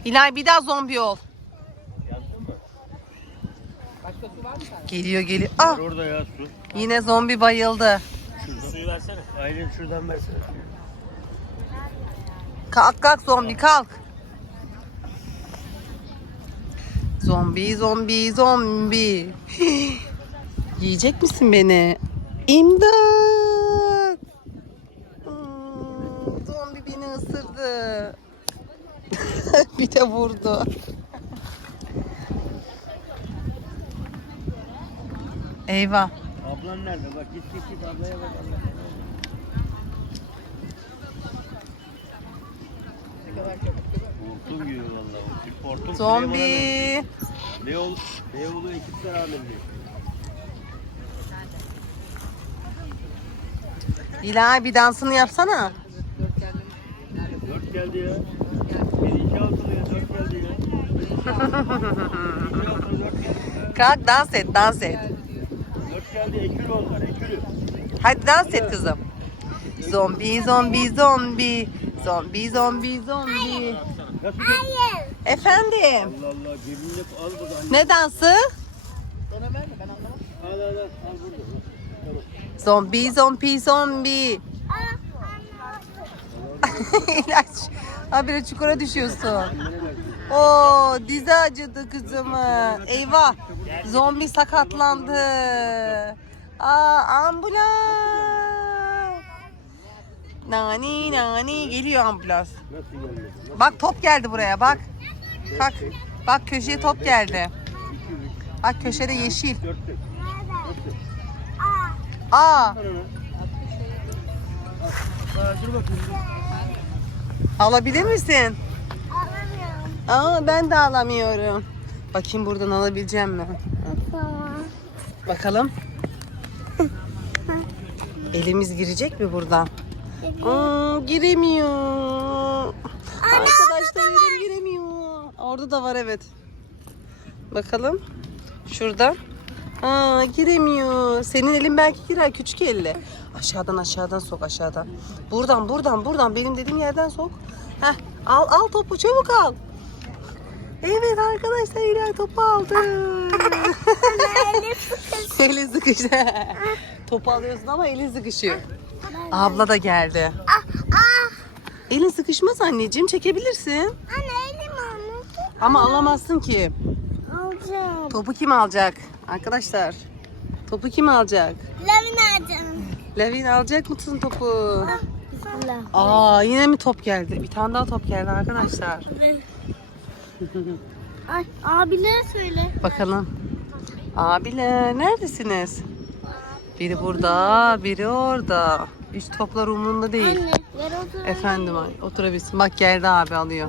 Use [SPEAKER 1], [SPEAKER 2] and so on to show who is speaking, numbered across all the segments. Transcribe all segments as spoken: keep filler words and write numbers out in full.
[SPEAKER 1] Hilal bir daha zombi ol.
[SPEAKER 2] Yazdın mı?
[SPEAKER 1] Geliyor geliyor. Ah,
[SPEAKER 2] Var orada ya su.
[SPEAKER 1] yine zombi bayıldı.
[SPEAKER 2] Şuradan. Suyu versene. Aylin şuradan versene.
[SPEAKER 1] Kalk kalk zombi kalk. Zombi zombi zombi. Yiyecek misin beni? İmdat. Hmm, zombi beni ısırdı. Bir de vurdu. Eyvah.
[SPEAKER 2] Ablan nerede? Bak git git git ablaya bak. Hortum gibi vallahi. Hortum
[SPEAKER 1] Zombi.
[SPEAKER 2] Beyoğlu, Beyoğlu ekipler amirliği.
[SPEAKER 1] İlahi bir dansını yapsana.
[SPEAKER 2] Dört geldi ya. Bir iki altılı ya. Dört geldi ya. İki altılı dört geldi.
[SPEAKER 1] Kalk dans et dans et.
[SPEAKER 2] Dört geldi. Ekülü onlar. Ekülü.
[SPEAKER 1] Hadi dans et kızım. Zombi zombi zombi. Zombi zombi zombi.
[SPEAKER 2] Nasıl?
[SPEAKER 3] Hayır.
[SPEAKER 1] Efendim.
[SPEAKER 2] Allah Allah. Cebimde al burada. Anne.
[SPEAKER 1] Ne dansı?
[SPEAKER 2] Al al al. Al burada. Tamam.
[SPEAKER 1] Zombi zombi zombi. İlaç. Habire çukura düşüyorsun. Oo dizi acıdı kızımın. Eyvah. Zombi sakatlandı. Aa ambulans. Nani nani geliyor ambulans.
[SPEAKER 2] Nasıl geldi?
[SPEAKER 1] Bak top geldi buraya bak. Bak. Bak köşeye top geldi. Bak köşede yeşil.
[SPEAKER 2] Dörtte.
[SPEAKER 1] Aa
[SPEAKER 2] Aa, dur bakayım.
[SPEAKER 1] alabilir misin?
[SPEAKER 3] Alamıyorum.
[SPEAKER 1] Aa ben de alamıyorum. Bakayım buradan alabileceğim mi?
[SPEAKER 3] Tamam.
[SPEAKER 1] Bakalım. Elimiz girecek mi buradan? Aa, giremiyor. Arkadaşlar elim giremiyor. Orada da var evet. Bakalım. Şurada. Aa, giremiyor. Senin elin belki girer küçük elle. Aşağıdan aşağıdan sok aşağıdan. Buradan buradan buradan benim dediğim yerden sok. Heh, al al topu çabuk al. Evet arkadaşlar İlay topu aldı. Eli sıkıştı. Topu alıyorsun ama elin sıkışıyor. Abla da geldi.
[SPEAKER 3] Ah ah.
[SPEAKER 1] Elin sıkışmaz anneciğim çekebilirsin.
[SPEAKER 3] Anne elim almış.
[SPEAKER 1] Ama alamazsın ki.
[SPEAKER 3] Alacağım.
[SPEAKER 1] Topu kim alacak? Arkadaşlar. Topu kim alacak?
[SPEAKER 3] Lavin alacağım.
[SPEAKER 1] Lavin alacak mısın topu?
[SPEAKER 3] Ah. Bismillah.
[SPEAKER 1] Aa yine mi top geldi? Bir tane daha top geldi arkadaşlar.
[SPEAKER 3] Ay abilere söyle.
[SPEAKER 1] Bakalım. Abiler neredesiniz? Biri burada, biri orada. Üç toplar umurunda değil.
[SPEAKER 3] Anne ver otur.
[SPEAKER 1] Efendim ay oturabilirsin. Bak geldi abi alıyor.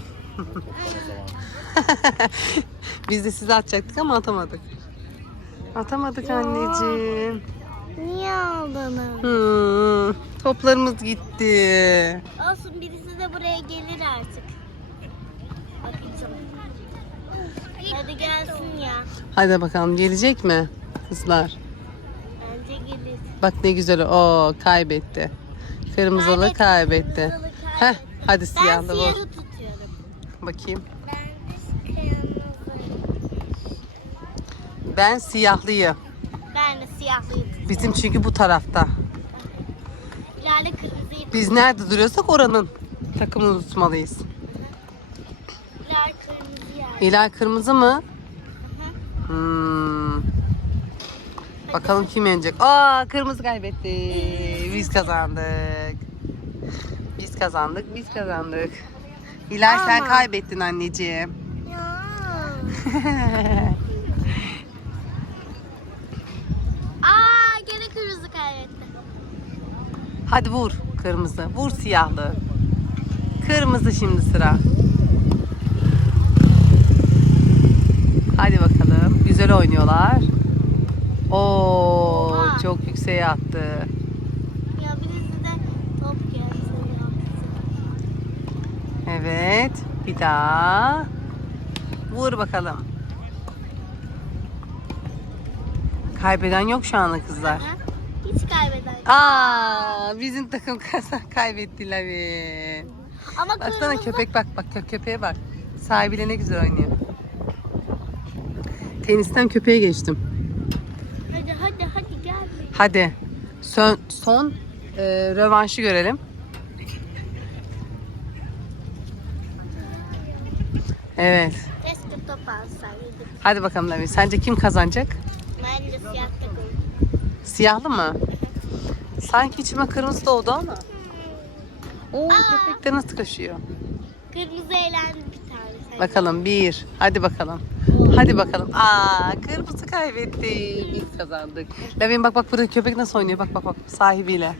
[SPEAKER 1] Biz de sizi atacaktık ama atamadık. Atamadık
[SPEAKER 3] Ya.
[SPEAKER 1] anneciğim.
[SPEAKER 3] Niye aldın?
[SPEAKER 1] Hmm, toplarımız gitti.
[SPEAKER 3] Olsun birisi de buraya gelir artık. Bakacağım. Hadi gelsin ya.
[SPEAKER 1] Hadi bakalım gelecek mi kızlar?
[SPEAKER 3] Bence gelir.
[SPEAKER 1] Bak ne güzel o kaybetti. Kırmızılı
[SPEAKER 3] Kaybetti,
[SPEAKER 1] kaybetti.
[SPEAKER 3] kırmızılı
[SPEAKER 1] Heh,
[SPEAKER 3] kaybetti.
[SPEAKER 1] hadi
[SPEAKER 3] Ben
[SPEAKER 1] siyahlı
[SPEAKER 3] siyahı
[SPEAKER 1] bu.
[SPEAKER 3] tutuyorum.
[SPEAKER 1] Bakayım.
[SPEAKER 3] Ben de kırmızı.
[SPEAKER 1] Ben siyahlıyım.
[SPEAKER 3] Ben de siyahlıyı tutuyorum.
[SPEAKER 1] Bizim çünkü bu tarafta.
[SPEAKER 3] Lale kırmızıyı
[SPEAKER 1] Biz nerede duruyorsak oranın takımını tutmalıyız.
[SPEAKER 3] Lale kırmızı yani.
[SPEAKER 1] Hilal kırmızı mı? Hmm. Bakalım kim yenecek? Aa kırmızı kaybetti. Biz kazandık. Biz kazandık, biz kazandık. Hilal sen
[SPEAKER 3] Ama.
[SPEAKER 1] kaybettin anneciğim.
[SPEAKER 3] Ya. Aa gene kırmızı kaybetti.
[SPEAKER 1] Hadi vur kırmızı, vur siyahlı. Kırmızı şimdi sıra. Hadi bakalım. Güzel oynuyorlar. Oo,
[SPEAKER 3] Oha.
[SPEAKER 1] çok yükseğe attı.
[SPEAKER 3] Ya birisi de top gelsin ya.
[SPEAKER 1] Evet. Bir daha. Vur bakalım. Kaybeden yok şu anda kızlar.
[SPEAKER 3] Ha? Hiç kaybeden. yok.
[SPEAKER 1] Aa, bizim takım kazan kaybetti Lavin.
[SPEAKER 3] Ama
[SPEAKER 1] Baksana
[SPEAKER 3] kırmızı.
[SPEAKER 1] köpek bak bak kö- köpeğe bak. Sahibiyle ne güzel oynuyor. Tenisten köpeğe geçtim.
[SPEAKER 3] Hadi hadi hadi gel.
[SPEAKER 1] Hadi son, son e, rövanşı görelim. Evet.
[SPEAKER 3] Keşke top alsaydık.
[SPEAKER 1] Hadi bakalım Lavin. Sence kim kazanacak?
[SPEAKER 3] Bence siyah takım.
[SPEAKER 1] Siyahlı mı? Sanki içime kırmızı doğdu ama. Oo, köpek de nasıl koşuyor?
[SPEAKER 3] Kırmızı eğlendi bir tane.
[SPEAKER 1] Bakalım bir. Hadi bakalım. Hadi bakalım. Aa, kırmızı kaybetti. Biz kazandık. Lavin bak bak burada köpek nasıl oynuyor. Bak bak bak sahibiyle.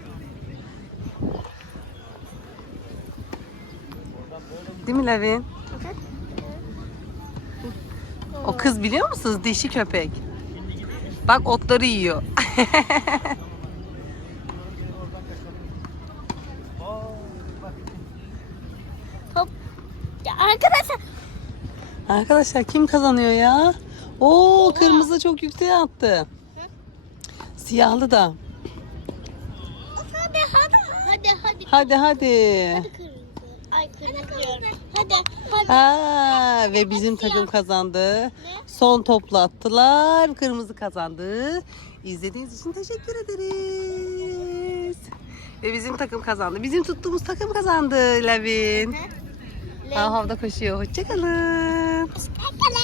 [SPEAKER 1] Değil mi Lavin? O kız biliyor musunuz? Dişi köpek. Bak otları yiyor.
[SPEAKER 3] Top. Ya arkadaşlar.
[SPEAKER 1] Arkadaşlar kim kazanıyor ya? Oo, kırmızı çok yükseğe attı. Siyahlı da.
[SPEAKER 3] Hadi hadi. Hadi hadi.
[SPEAKER 1] Hadi hadi.
[SPEAKER 3] Hadi kırmızı. Ay kırmızı diyorum. Hadi hadi.
[SPEAKER 1] Ha, ve bizim takım kazandı. Son topla attılar. Kırmızı kazandı. İzlediğiniz için teşekkür ederiz. Ve bizim takım kazandı. Bizim tuttuğumuz takım kazandı Lavin. Ha, havada koşuyor. Hoşçakalın.
[SPEAKER 3] Hoşçakalın.